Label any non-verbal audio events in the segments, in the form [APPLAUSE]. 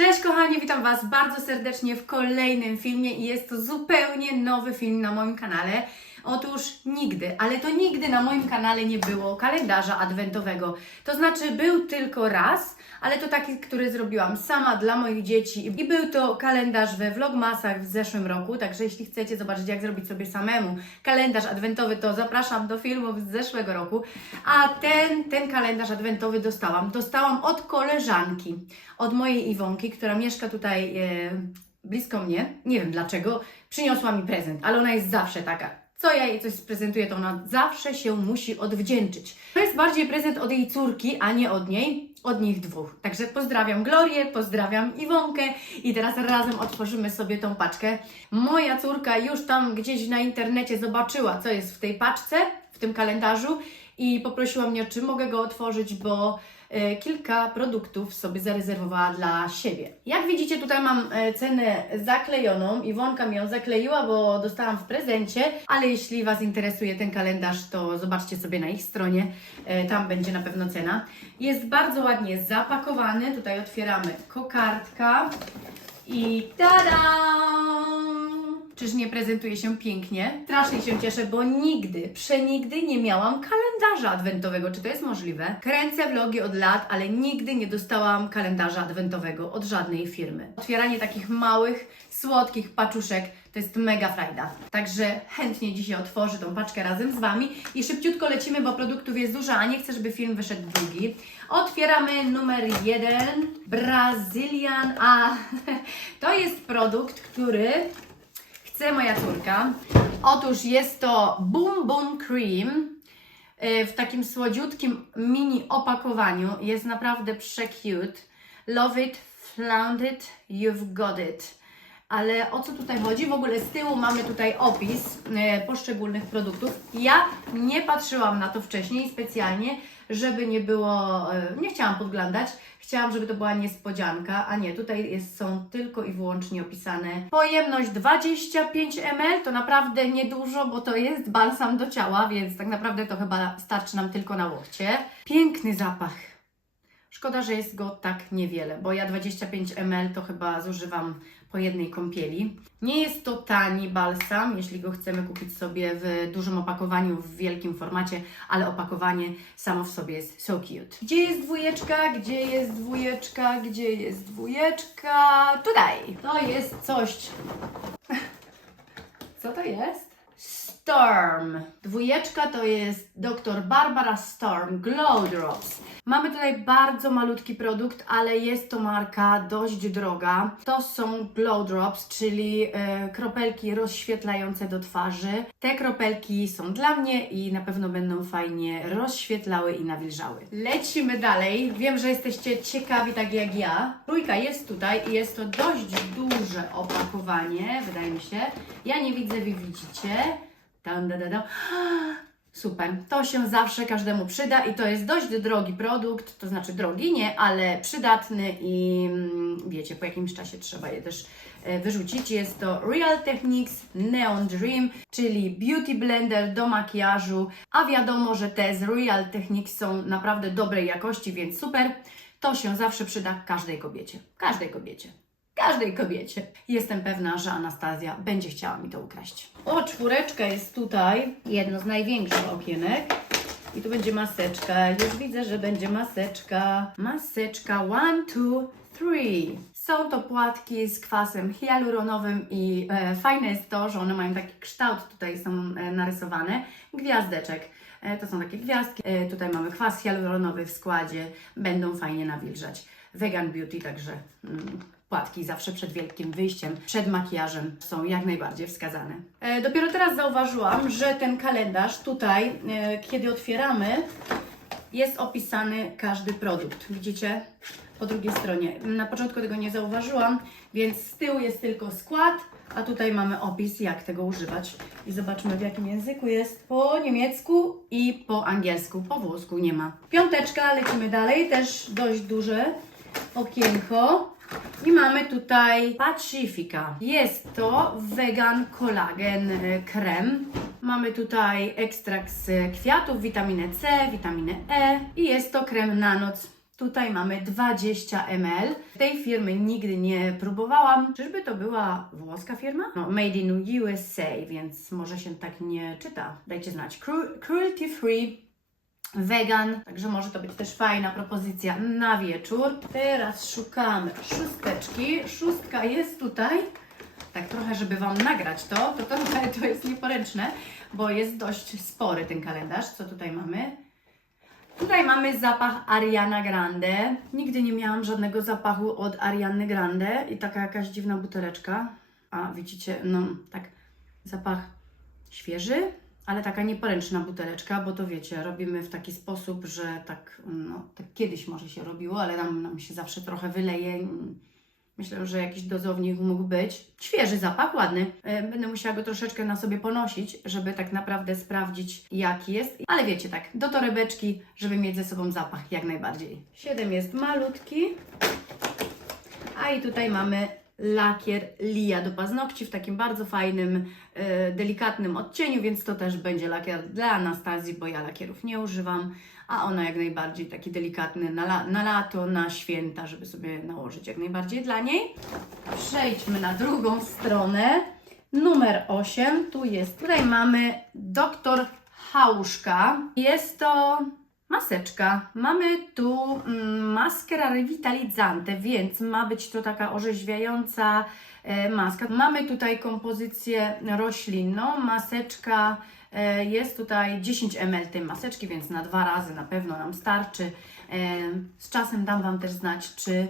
Cześć kochani, witam Was bardzo serdecznie w kolejnym filmie i jest to zupełnie nowy film na moim kanale. Otóż nigdy, ale to nigdy na moim kanale nie było kalendarza adwentowego. To znaczy był tylko raz, ale to taki, który zrobiłam sama dla moich dzieci i był to kalendarz we Vlogmasach w zeszłym roku, także jeśli chcecie zobaczyć jak zrobić sobie samemu kalendarz adwentowy, to zapraszam do filmów z zeszłego roku. A ten, ten kalendarz adwentowy dostałam. Dostałam od koleżanki, od mojej Iwonki, która mieszka tutaj e, blisko mnie. Nie wiem dlaczego. Przyniosła mi prezent, ale ona jest zawsze taka. Co ja jej coś sprezentuję, to ona zawsze się musi odwdzięczyć. To jest bardziej prezent od jej córki, a nie od niej, od nich dwóch. Także pozdrawiam Glorię, pozdrawiam Iwonkę i teraz razem otworzymy sobie tą paczkę. Moja córka już tam gdzieś na internecie zobaczyła, co jest w tej paczce, w tym kalendarzu i poprosiła mnie, czy mogę go otworzyć, bo kilka produktów sobie zarezerwowała dla siebie. Jak widzicie, tutaj mam e, cenę zaklejoną. Iwonka mi ją zakleiła, bo dostałam w prezencie, ale jeśli Was interesuje ten kalendarz, to zobaczcie sobie na ich stronie, e, tam będzie na pewno cena. Jest bardzo ładnie zapakowany, tutaj otwieramy kokardka i tada! Czyż nie prezentuje się pięknie? Strasznie się cieszę, bo nigdy, przenigdy nie miałam kalendarza adwentowego. Czy to jest możliwe? Kręcę vlogi od lat, ale nigdy nie dostałam kalendarza adwentowego od żadnej firmy. Otwieranie takich małych, słodkich paczuszek to jest mega frajda. Także chętnie dzisiaj otworzę tą paczkę razem z Wami i szybciutko lecimy, bo produktów jest dużo, a nie chcę, żeby film wyszedł długi. Otwieramy numer jeden. Brazilian. A, [LAUGHS] to jest produkt, który chce moja córka. Otóż jest to Boom Boom Cream y, w takim słodziutkim mini opakowaniu. Jest naprawdę prze-cute. Love it, flaunt it, you've got it. Ale o co tutaj chodzi? W ogóle z tyłu mamy tutaj opis e, poszczególnych produktów. Ja nie patrzyłam na to wcześniej specjalnie, żeby nie było, e, nie chciałam podglądać. Chciałam, żeby to była niespodzianka, a nie, tutaj jest, są tylko i wyłącznie opisane pojemność 25 ml, to naprawdę niedużo, bo to jest balsam do ciała, więc tak naprawdę to chyba starczy nam tylko na łokcie. Piękny zapach. Szkoda, że jest go tak niewiele, bo ja 25 ml to chyba zużywam po jednej kąpieli. Nie jest to tani balsam, jeśli go chcemy kupić sobie w dużym opakowaniu, w wielkim formacie, ale opakowanie samo w sobie jest so cute. Gdzie jest dwójeczka? Gdzie jest dwójeczka? Gdzie jest dwójeczka? Tutaj! To jest coś. [LAUGHS] Co to jest? Storm. Dwójeczka to jest dr Barbara Storm Glow Drops. Mamy tutaj bardzo malutki produkt, ale jest to marka dość droga. To są Glow Drops, czyli e, kropelki rozświetlające do twarzy. Te kropelki są dla mnie i na pewno będą fajnie rozświetlały i nawilżały. Lecimy dalej. Wiem, że jesteście ciekawi tak jak ja. Trójka jest tutaj i jest to dość duże opakowanie, wydaje mi się. Ja nie widzę, wy widzicie. Tam, da, da, da. Super. To się zawsze każdemu przyda i to jest dość drogi produkt, to znaczy drogi nie, ale przydatny i mm, wiecie, po jakimś czasie trzeba je też e, wyrzucić. Jest to Real Techniques Neon Dream, czyli beauty blender do makijażu, a wiadomo, że te z Real Techniques są naprawdę dobrej jakości, więc super. To się zawsze przyda każdej kobiecie. Każdej kobiecie każdej kobiecie. Jestem pewna, że Anastazja będzie chciała mi to ukraść. O, czwóreczka jest tutaj. Jedno z największych okienek. I tu będzie maseczka. Już widzę, że będzie maseczka. Maseczka one, two, three. Są to płatki z kwasem hialuronowym i e, fajne jest to, że one mają taki kształt, tutaj są e, narysowane, gwiazdeczek. E, to są takie gwiazdki. E, tutaj mamy kwas hialuronowy w składzie. Będą fajnie nawilżać. Vegan Beauty, także mm, płatki zawsze przed wielkim wyjściem, przed makijażem są jak najbardziej wskazane. E, dopiero teraz zauważyłam, że ten kalendarz tutaj, e, kiedy otwieramy, jest opisany każdy produkt. Widzicie? Po drugiej stronie. Na początku tego nie zauważyłam, więc z tyłu jest tylko skład, a tutaj mamy opis, jak tego używać. I zobaczmy, w jakim języku jest. Po niemiecku i po angielsku. Po włosku nie ma. Piąteczka, lecimy dalej. Też dość duże okienko. I mamy tutaj Pacifica. Jest to vegan kolagen e, krem. Mamy tutaj ekstrakt z kwiatów, witaminę C, witaminę E i jest to krem na noc. Tutaj mamy 20 ml. Tej firmy nigdy nie próbowałam. Czyżby to była włoska firma? No, made in USA, więc może się tak nie czyta. Dajcie znać. Cru- cruelty free, vegan, także może to być też fajna propozycja na wieczór. Teraz szukamy szósteczki. Szóstka jest tutaj. Tak trochę, żeby Wam nagrać to, to trochę [LAUGHS] to jest nieporęczne, bo jest dość spory ten kalendarz. Co tutaj mamy? Tutaj mamy zapach Ariana Grande. Nigdy nie miałam żadnego zapachu od Ariany Grande i taka jakaś dziwna buteleczka. A widzicie, no tak, zapach świeży, ale taka nieporęczna buteleczka, bo to wiecie, robimy w taki sposób, że tak, no, tak kiedyś może się robiło, ale nam, nam się zawsze trochę wyleje. Myślę, że jakiś dozownik mógł być. Świeży zapach, ładny. E, Będę musiała go troszeczkę na sobie ponosić, żeby tak naprawdę sprawdzić, jaki jest. Ale wiecie, tak, do torebeczki, żeby mieć ze sobą zapach jak najbardziej. 7 jest malutki. A i tutaj mamy lakier Lia do paznokci w takim bardzo fajnym, e, delikatnym odcieniu, więc to też będzie lakier dla Anastazji, bo ja lakierów nie używam, a ona jak najbardziej taki delikatny na, la, na lato, na święta, żeby sobie nałożyć jak najbardziej dla niej. Przejdźmy na drugą stronę. Numer 8, tu jest, tutaj mamy doktor Hałuszka. Jest to Maseczka. Mamy tu mm, maskera revitalizzante, więc ma być to taka orzeźwiająca e, maska. Mamy tutaj kompozycję roślinną. Maseczka e, jest tutaj 10 ml tej maseczki, więc na dwa razy na pewno nam starczy. E, z czasem dam Wam też znać, czy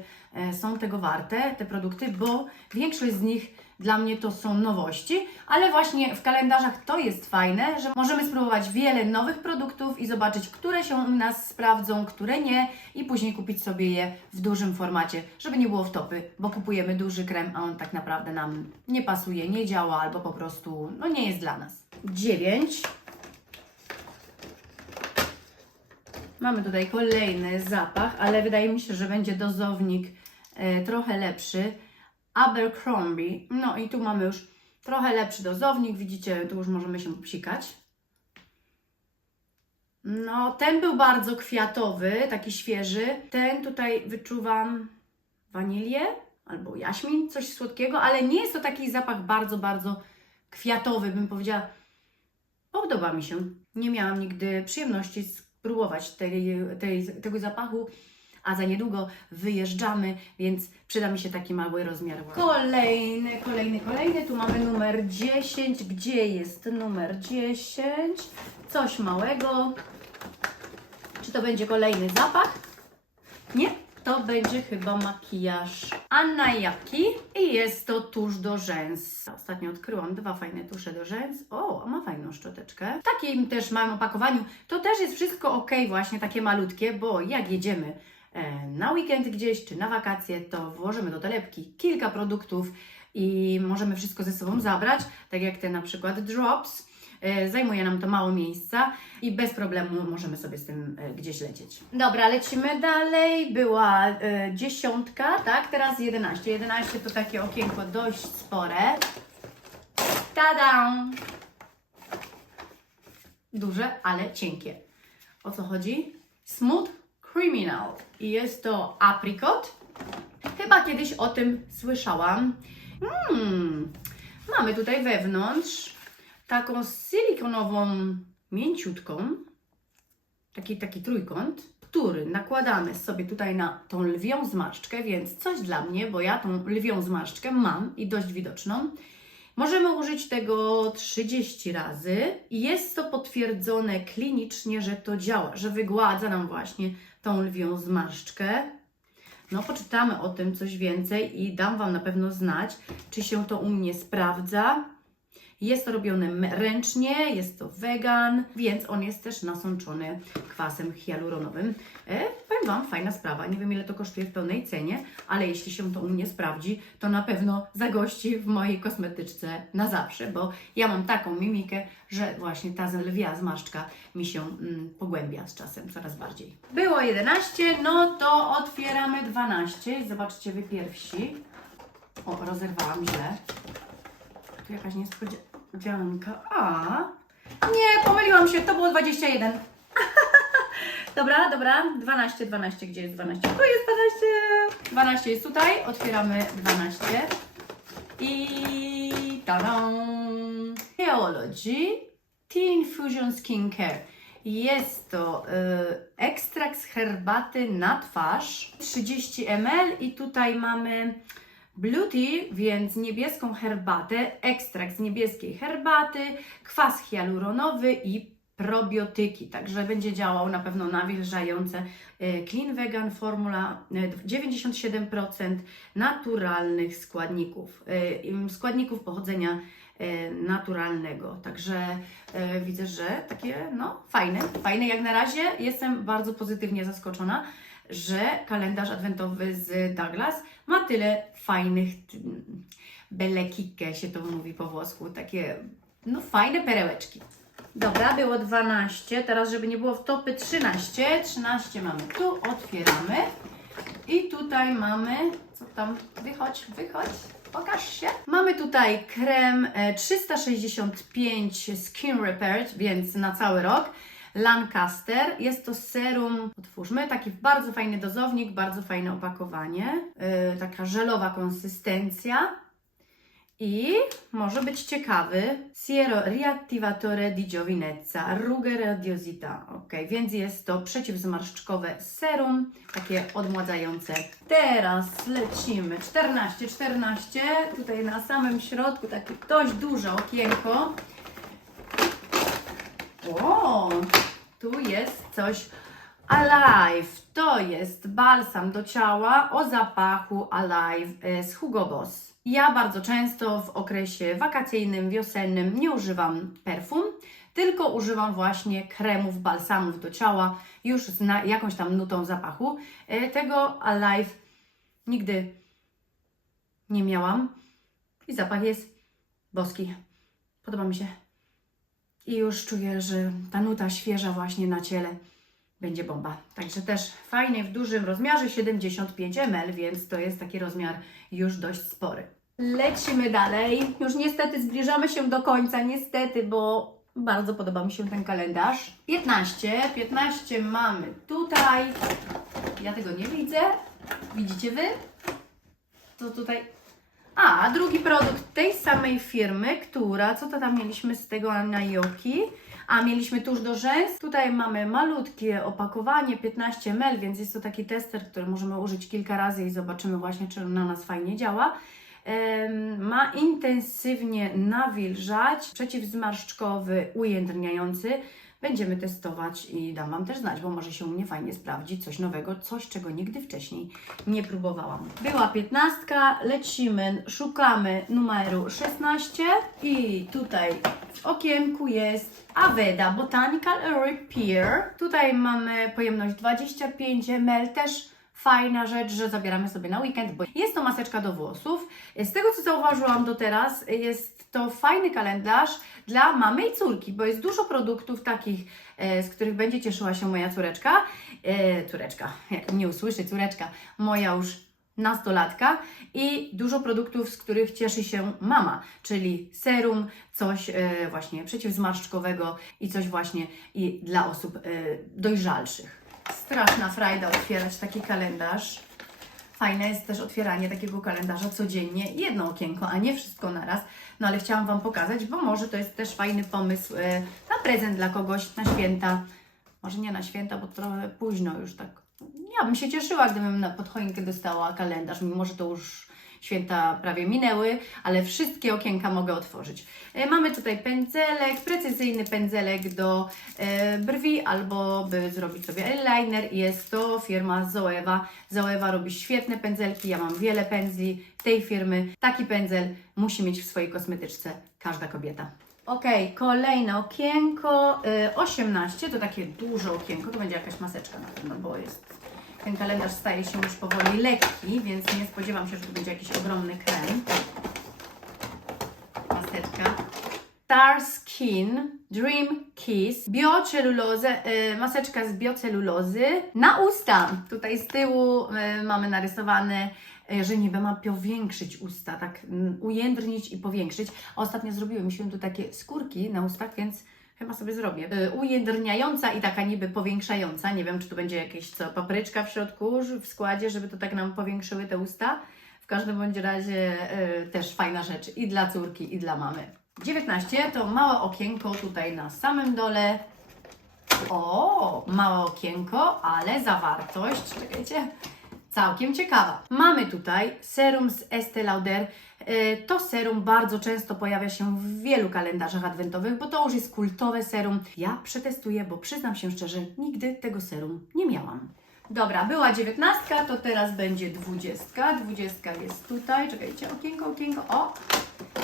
są tego warte te produkty, bo większość z nich dla mnie to są nowości, ale właśnie w kalendarzach to jest fajne, że możemy spróbować wiele nowych produktów i zobaczyć, które się u nas sprawdzą, które nie i później kupić sobie je w dużym formacie, żeby nie było wtopy, bo kupujemy duży krem, a on tak naprawdę nam nie pasuje, nie działa albo po prostu no nie jest dla nas. 9. Mamy tutaj kolejny zapach, ale wydaje mi się, że będzie dozownik e, trochę lepszy. Abercrombie. No i tu mamy już trochę lepszy dozownik. Widzicie, tu już możemy się psikać. No, ten był bardzo kwiatowy, taki świeży. Ten tutaj wyczuwam wanilię albo jaśmin, coś słodkiego, ale nie jest to taki zapach bardzo, bardzo kwiatowy, bym powiedziała. Podoba mi się. Nie miałam nigdy przyjemności spróbować tej, tej, tego zapachu, a za niedługo wyjeżdżamy, więc przyda mi się taki mały rozmiar. Kolejny, kolejny, kolejny. Tu mamy numer 10. Gdzie jest numer 10? Coś małego. Czy to będzie kolejny zapach? Nie, to będzie chyba makijaż Anna Jaki i jest to tusz do rzęs. Ostatnio odkryłam dwa fajne tusze do rzęs. O, ma fajną szczoteczkę. W takim też małym opakowaniu. To też jest wszystko ok, właśnie takie malutkie, bo jak jedziemy na weekend gdzieś czy na wakacje, to włożymy do torebki kilka produktów i możemy wszystko ze sobą zabrać, tak jak te na przykład drops. E, Zajmuje nam to mało miejsca i bez problemu możemy sobie z tym e, gdzieś lecieć. Dobra, lecimy dalej. Była e, dziesiątka, tak? Teraz 11. 11 to takie okienko dość spore. Tada! Duże, ale cienkie. O co chodzi? Smooth Criminal. I jest to aprikot. Chyba kiedyś o tym słyszałam. Hmm. Mamy tutaj wewnątrz taką silikonową mięciutką, taki, taki trójkąt, który nakładamy sobie tutaj na tą lwią zmarszczkę, więc coś dla mnie, bo ja tą lwią zmarszczkę mam i dość widoczną. Możemy użyć tego 30 razy i jest to potwierdzone klinicznie, że to działa, że wygładza nam właśnie tą lwią zmarszczkę. No, poczytamy o tym coś więcej i dam Wam na pewno znać, czy się to u mnie sprawdza. Jest to robione ręcznie, jest to wegan, więc on jest też nasączony kwasem hialuronowym. E, powiem Wam, fajna sprawa. Nie wiem, ile to kosztuje w pełnej cenie, ale jeśli się to u mnie sprawdzi, to na pewno zagości w mojej kosmetyczce na zawsze, bo ja mam taką mimikę, że właśnie ta lwia zmarszczka mi się mm, pogłębia z czasem coraz bardziej. Było 11, no to otwieramy 12. Zobaczcie Wy pierwsi. O, rozerwałam źle. Tu jakaś niespodzianka. A, nie, pomyliłam się, to było 21. [LAUGHS] Dobra, dobra, 12, 12, gdzie jest 12? Tu jest 12! 12 jest tutaj, otwieramy 12 i tada! Theology Tea Infusion Skincare. Jest to y, ekstrakt z herbaty na twarz 30 ml i tutaj mamy Blue tea, więc niebieską herbatę, ekstrakt z niebieskiej herbaty, kwas hialuronowy i probiotyki, także będzie działał na pewno nawilżające. E, Clean Vegan formula e, 97% naturalnych składników, e, składników pochodzenia e, naturalnego. Także e, widzę, że takie no fajne, fajne jak na razie. Jestem bardzo pozytywnie zaskoczona, że kalendarz adwentowy z Douglas ma tyle fajnych belekike się to mówi po włosku, takie no fajne perełeczki. Dobra, było 12, teraz żeby nie było w topy 13, 13 mamy tu, otwieramy i tutaj mamy, co tam, wychodź, wychodź, pokaż się. Mamy tutaj krem e, 365 Skin Repair, więc na cały rok. Lancaster. Jest to serum, otwórzmy, taki bardzo fajny dozownik, bardzo fajne opakowanie, yy, taka żelowa konsystencja i może być ciekawy Siero Riattivatore di Giovinezza Ruge Radiosità. Ok, więc jest to przeciwzmarszczkowe serum, takie odmładzające. Teraz lecimy 14, 14, tutaj na samym środku takie dość duże okienko. O, tu jest coś Alive. To jest balsam do ciała o zapachu Alive e, z Hugo Boss. Ja bardzo często w okresie wakacyjnym, wiosennym nie używam perfum, tylko używam właśnie kremów, balsamów do ciała już z jakąś tam nutą zapachu. E, Tego Alive nigdy nie miałam i zapach jest boski. Podoba mi się. I już czuję, że ta nuta świeża właśnie na ciele będzie bomba. Także też fajnie w dużym rozmiarze 75 ml, więc to jest taki rozmiar już dość spory. Lecimy dalej. Już niestety zbliżamy się do końca, niestety, bo bardzo podoba mi się ten kalendarz. 15, 15 mamy tutaj. Ja tego nie widzę. Widzicie Wy? To tutaj a, drugi produkt tej samej firmy, która, co to tam mieliśmy z tego na Yoki? A, mieliśmy tuż do rzęs. Tutaj mamy malutkie opakowanie, 15 ml, więc jest to taki tester, który możemy użyć kilka razy i zobaczymy właśnie, czy on na nas fajnie działa. Ma intensywnie nawilżać, przeciwzmarszczkowy, ujędrniający. Będziemy testować i dam Wam też znać, bo może się u mnie fajnie sprawdzić coś nowego, coś czego nigdy wcześniej nie próbowałam. Była piętnastka, lecimy, szukamy numeru 16 i tutaj w okienku jest Aveda Botanical Repair. Tutaj mamy pojemność 25 ml, też fajna rzecz, że zabieramy sobie na weekend, bo jest to maseczka do włosów. Z tego co zauważyłam do teraz, jest to fajny kalendarz dla mamy i córki, bo jest dużo produktów takich, e, z których będzie cieszyła się moja córeczka. E, córeczka, jak nie usłyszy córeczka, moja już nastolatka i dużo produktów, z których cieszy się mama, czyli serum, coś e, właśnie przeciwzmarszczkowego i coś właśnie i dla osób dojrzalszych. Straszna frajda otwierać taki kalendarz. Fajne jest też otwieranie takiego kalendarza codziennie, jedno okienko, a nie wszystko naraz. No ale chciałam Wam pokazać, bo może to jest też fajny pomysł e, na prezent dla kogoś na święta. Może nie na święta, bo trochę późno już tak. Ja bym się cieszyła, gdybym pod choinkę dostała kalendarz, mimo że to już święta prawie minęły, ale wszystkie okienka mogę otworzyć. E, Mamy tutaj pędzelek, precyzyjny pędzelek do e, brwi albo by zrobić sobie eyeliner. Jest to firma Zoewa. Zoewa robi świetne pędzelki, ja mam wiele pędzli tej firmy. Taki pędzel musi mieć w swojej kosmetyczce każda kobieta. Ok, kolejne okienko, y, 18, to takie duże okienko, to będzie jakaś maseczka na pewno, bo jest, ten kalendarz staje się już powoli lekki, więc nie spodziewam się, że to będzie jakiś ogromny krem. Maseczka. Star Skin Dream Kiss biocelulozę, y, maseczka z biocelulozy na usta. Tutaj z tyłu y, mamy narysowane, y, że niby ma powiększyć usta, tak mm, ujędrnić i powiększyć. Ostatnio zrobiły mi się tu takie skórki na ustach, więc Chyba sobie zrobię. Y, ujędrniająca i taka niby powiększająca. Nie wiem, czy tu będzie jakieś co, papryczka w środku w składzie, żeby to tak nam powiększyły te usta. W każdym bądź razie y, też fajna rzecz i dla córki, i dla mamy. 19 to małe okienko tutaj na samym dole. O, małe okienko, ale zawartość, czekajcie, całkiem ciekawa. Mamy tutaj serum z Estée Lauder. E, To serum bardzo często pojawia się w wielu kalendarzach adwentowych, bo to już jest kultowe serum. Ja przetestuję, bo przyznam się szczerze, nigdy tego serum nie miałam. Dobra, była dziewiętnastka, to teraz będzie dwudziestka. Dwudziestka jest tutaj, czekajcie, okienko, okienko, o!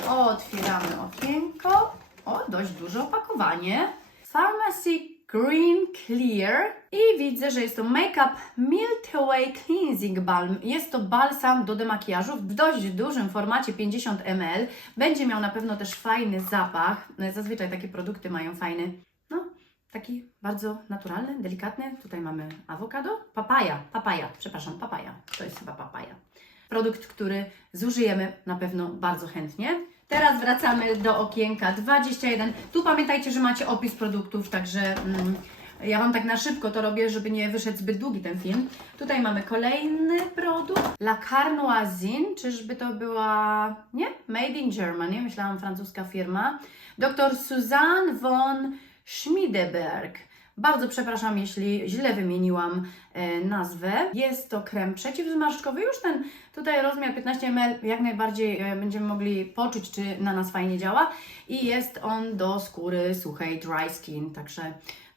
Otwieramy okienko. O, dość duże opakowanie. Pharmacy Green Clear i widzę, że jest to Makeup Milky Way Cleansing Balm. Jest to balsam do demakijażu w dość dużym formacie 50 ml. Będzie miał na pewno też fajny zapach. Zazwyczaj takie produkty mają fajny, no, taki bardzo naturalny, delikatny. Tutaj mamy awokado, papaja, papaja, przepraszam, papaja. To jest chyba papaja. Produkt, który zużyjemy na pewno bardzo chętnie. Teraz wracamy do okienka 21. Tu pamiętajcie, że macie opis produktów, także mm, ja Wam tak na szybko to robię, żeby nie wyszedł zbyt długi ten film. Tutaj mamy kolejny produkt. La Carnoisine, czyżby to była... Nie? Made in Germany, myślałam francuska firma. Dr Suzanne von Schmiedeberg. Bardzo przepraszam, jeśli źle wymieniłam e, nazwę. Jest to krem przeciwzmarszczkowy. Już ten tutaj rozmiar 15 ml jak najbardziej e, będziemy mogli poczuć, czy na nas fajnie działa. I jest on do skóry suchej, dry skin. Także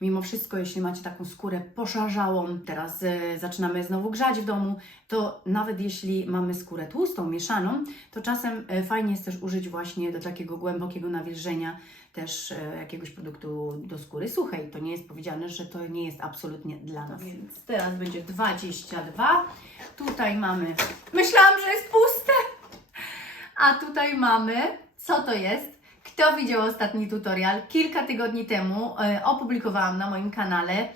mimo wszystko, jeśli macie taką skórę poszarzałą, teraz e, zaczynamy znowu grzać w domu, to nawet jeśli mamy skórę tłustą, mieszaną, to czasem fajnie jest też użyć właśnie do takiego głębokiego nawilżenia też e, jakiegoś produktu do skóry suchej. To nie jest powiedziane, że to nie jest absolutnie dla nas. Więc teraz będzie 22. Tutaj mamy. Myślałam, że jest puste. A tutaj mamy. Co to jest? Kto widział ostatni tutorial? Kilka tygodni temu e, opublikowałam na moim kanale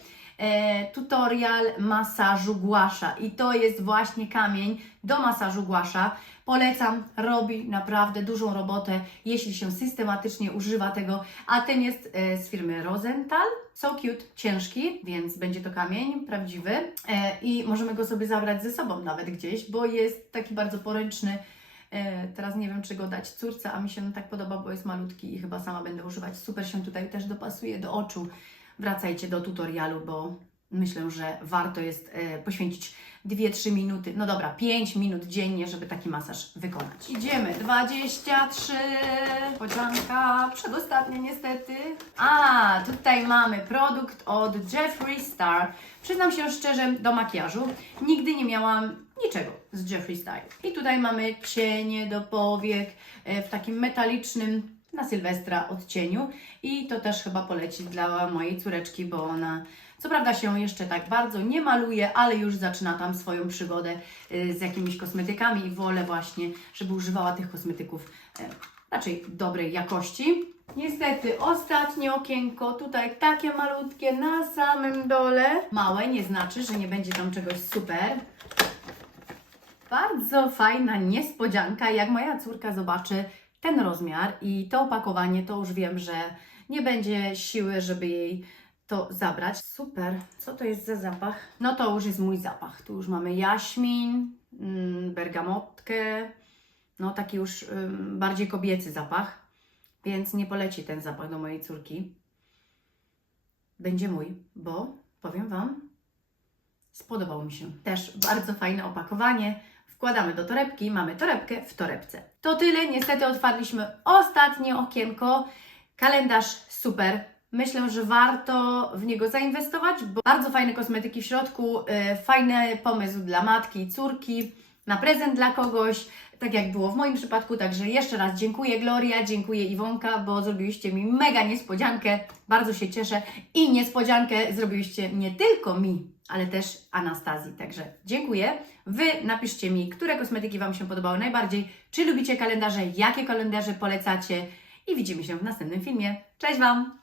tutorial masażu głasza i to jest właśnie kamień do masażu głasza. Polecam, robi naprawdę dużą robotę, jeśli się systematycznie używa tego, a ten jest e, z firmy Rosenthal. So cute, ciężki, więc będzie to kamień prawdziwy e, i możemy go sobie zabrać ze sobą nawet gdzieś, bo jest taki bardzo poręczny. E, Teraz nie wiem, czy go dać córce, a mi się tak podoba, bo jest malutki i chyba sama będę używać. Super się tutaj też dopasuje do oczu. Wracajcie do tutorialu, bo myślę, że warto jest e, poświęcić 2-3 minuty, no dobra, 5 minut dziennie, żeby taki masaż wykonać. Idziemy, 23, podzianka, przedostatnia niestety. A, tutaj mamy produkt od Jeffree Star. Przyznam się szczerze, do makijażu nigdy nie miałam niczego z Jeffree Star. I tutaj mamy cienie do powiek e, w takim metalicznym na Sylwestra odcieniu i to też chyba poleci dla mojej córeczki, bo ona co prawda się jeszcze tak bardzo nie maluje, ale już zaczyna tam swoją przygodę y, z jakimiś kosmetykami i wolę właśnie, żeby używała tych kosmetyków e, raczej dobrej jakości. Niestety ostatnie okienko, tutaj takie malutkie na samym dole. Małe nie znaczy, że nie będzie tam czegoś super. Bardzo fajna niespodzianka, jak moja córka zobaczy ten rozmiar i to opakowanie, to już wiem, że nie będzie siły, żeby jej to zabrać. Super. Co to jest za zapach? No to już jest mój zapach. Tu już mamy jaśmin, mm, bergamotkę, no taki już bardziej kobiecy zapach, więc nie poleci ten zapach do mojej córki. Będzie mój, bo powiem Wam, spodobał mi się. Też bardzo fajne opakowanie. Wkładamy do torebki, mamy torebkę w torebce. To tyle, niestety otwarliśmy ostatnie okienko. Kalendarz super. Myślę, że warto w niego zainwestować, bo bardzo fajne kosmetyki w środku, yy, fajny pomysł dla matki i córki, na prezent dla kogoś, tak jak było w moim przypadku. Także jeszcze raz dziękuję Gloria, dziękuję Iwonka, bo zrobiliście mi mega niespodziankę. Bardzo się cieszę i niespodziankę zrobiliście nie tylko mi, ale też Anastazji. Także dziękuję. Wy napiszcie mi, które kosmetyki Wam się podobały najbardziej, czy lubicie kalendarze, jakie kalendarze polecacie i widzimy się w następnym filmie. Cześć Wam!